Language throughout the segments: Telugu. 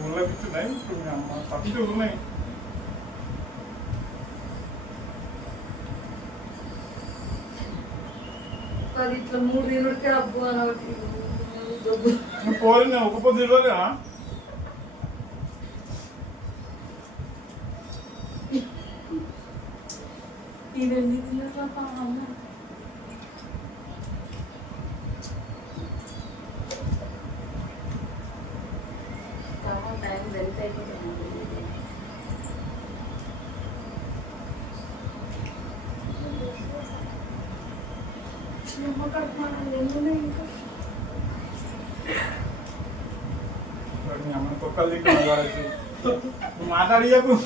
mulai itu naik punya tapi itu naik tadi telur ini kan buat apa ini poinnya aku pun di luar ya ini apa kamu nyaman kok kali kalau itu mata dia pun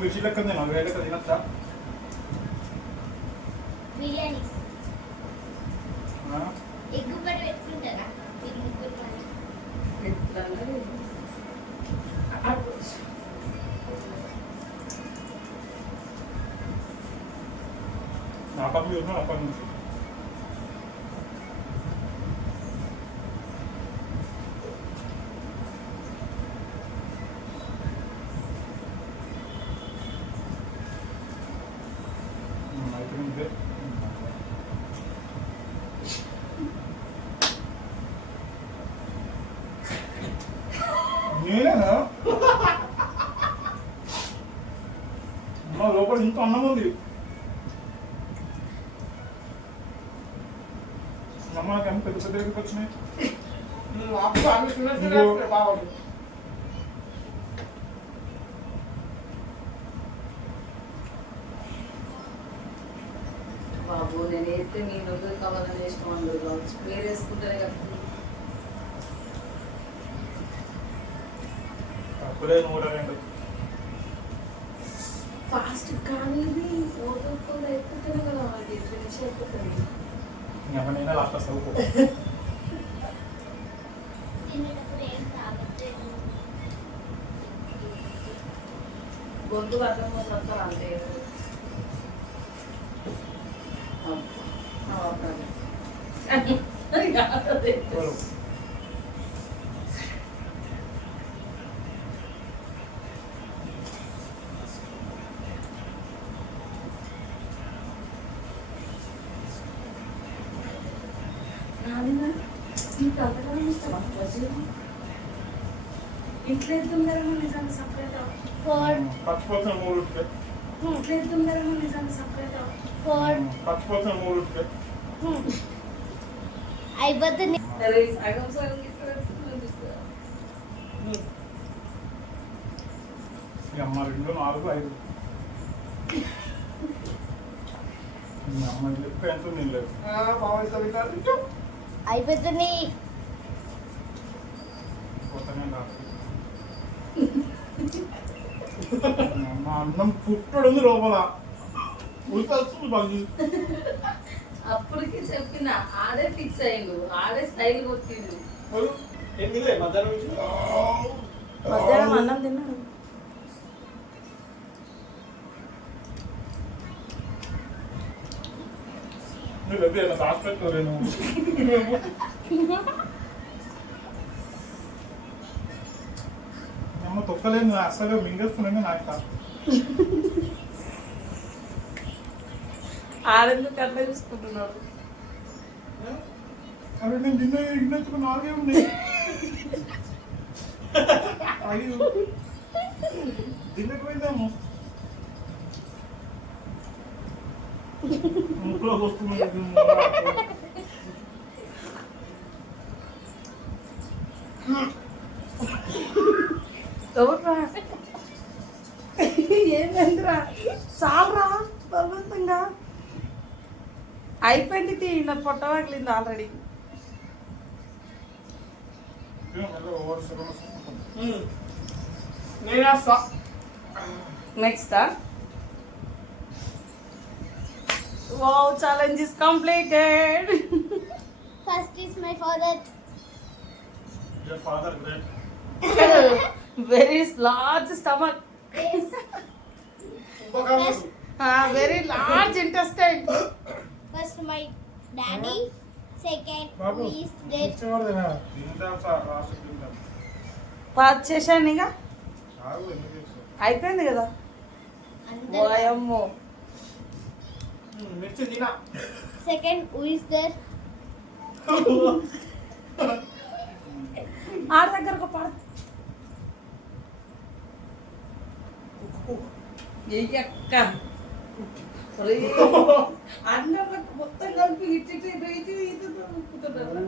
మిర్చి లెక్క నేను వేరే లెక్క తినచ్చా బిర్యానీ ఎగ్ కర్రీ పెట్టుకుంటారా apa nih లోపల ఇంత అన్నం ఉంది అమ్మకి ఎంత పెద్ద పెద్ద దగ్గరికి వచ్చినాయి బాబు నేను వేస్తే మీ నొప్పి కావాలని వేసుకోవాలి కావచ్చు మీరు వేసుకుంటేనే కదా తప్పులే 102 ఫాస్ట్ కానీ ఓటోలో ఎక్కుతేనే కదా అది ఫినిష్ అయిపోతుంది ఎవరైనా లాస్ట్ వస్తావు గొంతు అర్థం వస్తారు అంతే ఇంట్లో ఎత్తుందరమో నిజంగా సపరేట్ పచ్చిపోతున్న 3 ఇంట్లో ఎత్తుందరమో నిజంగా సపరేట్ పచ్చిపోతున్న 3 అయిపోతుంది అరే సగం సగం అమ్మ 2 4 5 అమ్మ చెప్పి ఎంత నిల్లేదు బాగా చదివితారు అయిపోతుంది పోతానే కాదు మా అన్నం పుట్టడు ఉంది లోపల ఉల్లి వస్తుంది బాగా అప్పటికి చెప్పిన ఆడే ఫిక్స్ అయ్యిండు ఆడే స్టైల్ కొట్టిండు మధ్యాహ్నం అన్నం తిన్నాడు అమ్మ తొక్కలేదు అసలు మింగేస్తున్నాను నాకు ఆడెందుకు అట్లా చూసుకుంటున్నాడు అరే నేను గిన్నెచ్చుకుని నాలుగే ఉన్నాయి అయ్యో గిన్నెకు పోయిందాము ముక్కలో వస్తుంది ఎవరురా ఏంటంటరా చాలరా బలవంతంగా అయిపోయింది నా పొట్ట పగిలింది already next wow challenge is completed first is my father. Your father great. Very large stomach very large intestine. First my daddy, second బాబు ఈస్ దేర్. తింటాం సార్ రాసి తింటాం పాస్ చేశాను ఇక చాలు ఎందుకు చేస్తావు? అయిపోయింది కదా అందరూ ఓయమ్మో మిర్చి తినా సెకండ్ హూ ఇస్ దేర్. ఆడ దగ్గర ఒక పాడ ఎయ్యక్క అన్నం మొత్తం కలిపి ఇచ్చి ఉప్పుతున్నారు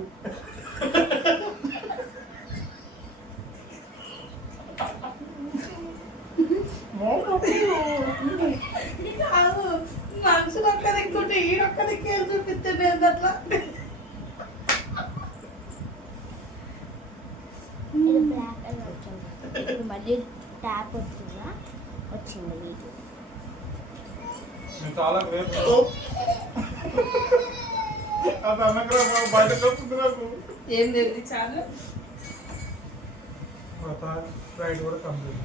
మనుషులు ఒక్క దిక్కుంటే ఈడొక్క దిక్కే చూపిస్తుండే అట్లా ఇది బ్లాక్ అని వచ్చింది. ఇప్పుడు మళ్ళీ ట్యాప్ వస్తుందా? వచ్చింది వీడియో. నేను చాలా గ్రేట్ అది అనగ్రహ బయటకు వస్తుంది నాకు ఏం లేదు చాలా ఫ్రైడ్ కూడా కంప్లీట్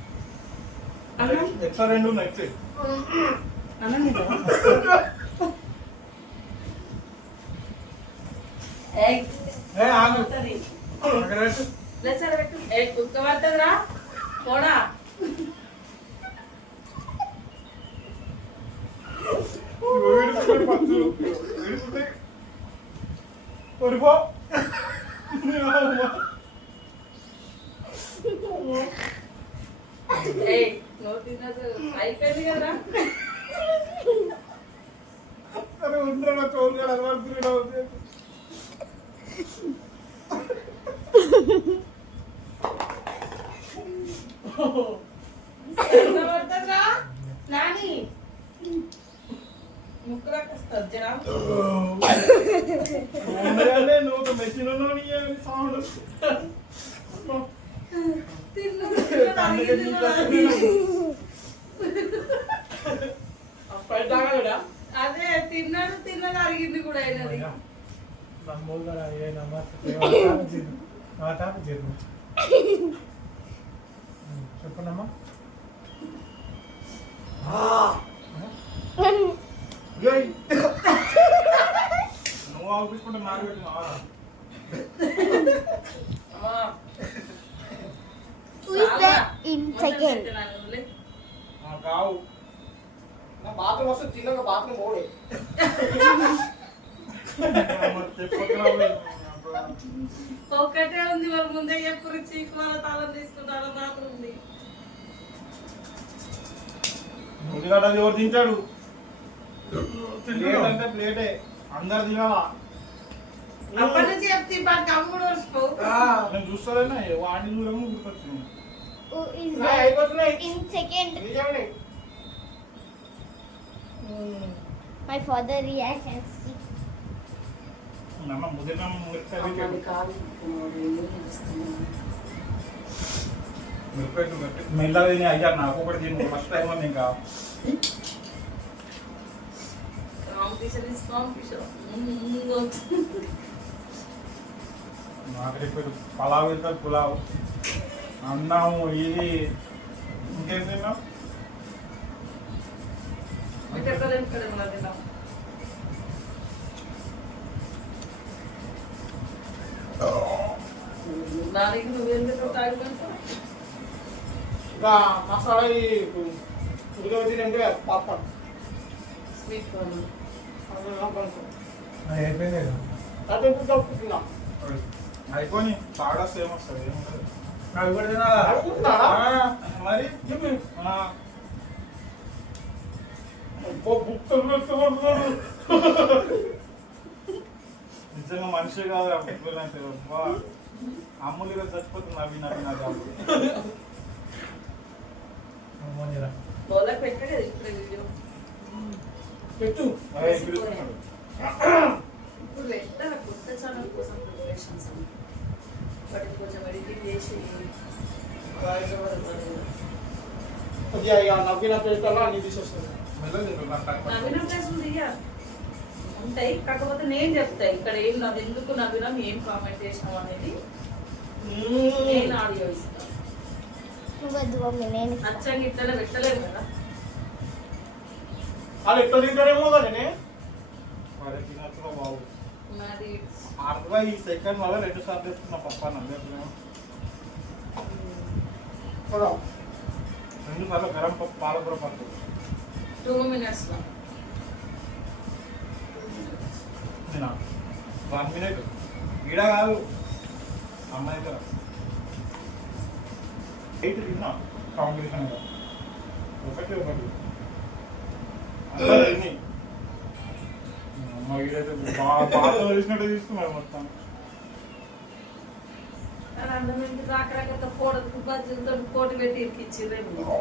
అన్నం ఎట్లా రెండు నచ్చాయి అన్నం కుక్క పడుతుందిరా పోడా ఒరిపో నువ్వు తినదు అయిపోయింది కదరా అరే ఉందిరా చోరు కదా అలవాటు పడుతుందిరా నాని ముక్కురాకొస్తుంది జనా నువ్వు మెషిన్ సౌండ్ అదే తిన్నాడు తిన్నది అరిగింది కూడా అయినది చెప్పండమ్మా నువ్వు ఆపించుకుంటే నాకు Who is there in second? కావు బాత్రూమ్ వస్తే తిన్నాక బాత్రూమ్ పోడే ఒక్కటే ఉంది వాళ్ళ ముందే ఎప్పుడు చీకు వాళ్ళ తాళం తీసుకుంటారో మాత్రం ఉంది ఉల్లిగడ్డలు ఎవరు తింటాడు ప్లేట్ అంటే ప్లేటే అందరు తినాలా అప్పటి నుంచి చెప్తే ఇప్పుడు కమ్ముడు వస్తూ నేను చూస్తాలేనా వాడిని చూడము గుర్తొచ్చింది Who is నా there అయిపోతున్నాయి in second? నిజమే My father reactions. అమ్మ ముదిరిన కాదు మిరపకాయ మెల్లగా తిని అయ్యా నాకు ఒకటి తిని ఫస్ట్ టైం అని ఇంకా కాంపిటీషన్ ఇస్ కాంపిటీషన్. నాకు చెప్పారు పలావ్ అయితే పులావ్ అన్నాము ఇది ఇంకేం తిన్నాం దానికి నువ్వెందుకు తాగిపోతావు? ఇంకా మసాలా ఉడకబెట్టి అంటే పాపడ్ స్వీట్ కార్న్ అయిపోయింది అదే తిన్నా అయిపోయి తాడా సేమ్ వస్తుంది ఏముంటుంది అవి కూడా తినాలా అనుకుంటున్నారా మరి నిజంగా మనిషి కాదు అమ్ములుగా చచ్చిపోతుంది అవి నవ్వి నాకు లోలకు పెట్టే కదా ఇప్పుడే వీడియో. పెట్టు ఇప్పుడు పెట్టాలి కొత్త ఛానల్ కోసం ప్రిపరేషన్స్ అని బట్ కొంచెం ఎడిటింగ్ చేసి వాయిస్ ఓవర్ కొద్దిగా ఇక నవ్విన పేరుకల్లా అన్ని తీసేస్తుంది నవీన ప్లేసులు దిగా ఉంటాయి, కాకపోతే నేను చెప్తా ఇక్కడ ఏం నవ్వు ఎందుకు నవ్వినాం ఏం కామెంట్ చేసినాం అనేది నేను ఆడియో ఇస్తాను. వద్దు మమ్మీ నేను ఇస్తా. అచ్చంగా ఇట్లనే పెట్టలేము కదా. వాళ్ళు ఎట్లా తింటారేమో కానీ బాబు నాది 60 సెకండ్ వల్ల 2 సార్లు వేసుకున్నా పప్ప నవ్వు 2 సార్లు గరం పప్పు పాలకూర పప్పు 2 minutes లో 1 minute ఈడ కాదు అమ్మాయి దగ్గర 8 తిన్నా కాంపిటీషన్ ఒకటి అన్నీ ఈడైతే బాగా తెలిసినట్టు తీసుకున్నారు మొత్తం. అందరికి రాకరాక పోటీ బజ్జీలతో పోటీ పెట్టి ఇరికిచ్చిర్రేమో.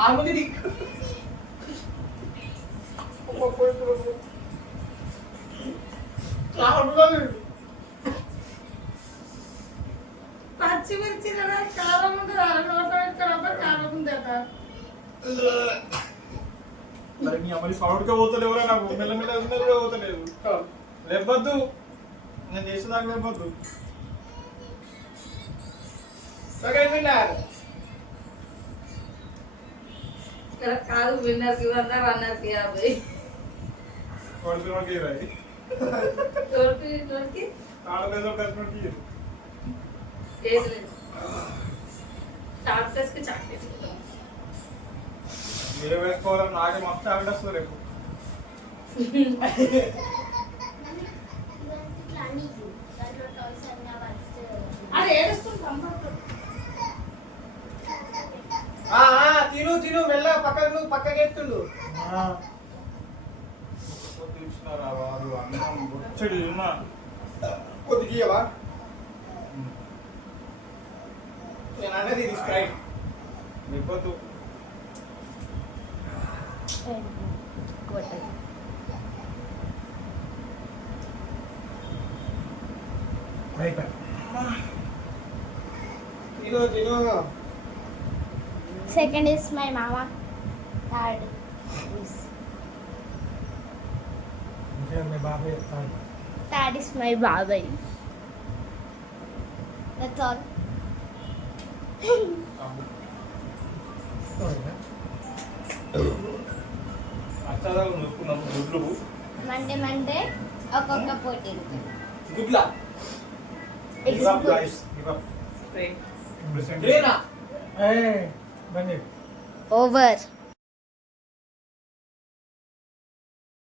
హార్మోని పచ్చిమిర్చి కదా కారం ఉంది, కారం ఉంది కదా. మరి మీ అమ్మని సౌండ్గా పోతలేవురా నాకు మెల్లమెల్ల కూడా పోతలేదు లేపద్దు నేను చేసేదాకా లేపద్దు. సెకండ్ విన్నర్ ఇక్కడ కాదు విన్నర్కి 100 రన్నర్కి 50. కొడుకులకి ఇవ్వాలి ఎవరికి ఆడలేదో కలిసినకి ఏది లేదు. చాక్లెట్స్కి చాక్లెట్ ఇస్తాం. ఏ వేసుకోవాలని నాకే మస్తు ఆవిడ వస్తుంది రేపు. అది ఏడుస్తుంటాం. తిను తిను మెల్లగా పక్కకి ఎత్తుండు తీసినారా వారు అన్నం వచ్చడి ఉన్నా కొద్దిగా ఇయ్యవా నేను అనేది ఇది స్ప్రైట్ లేపద్దు తిను తిను Second is my mama. Third is my babai. That's all. అచ్చాదాలు నొక్కున్నాము గుడ్లు Monday ఒక్కొక్క పోటీ. గుడ్లా Give up, guys. Give up. Great. Present. లేనా Over.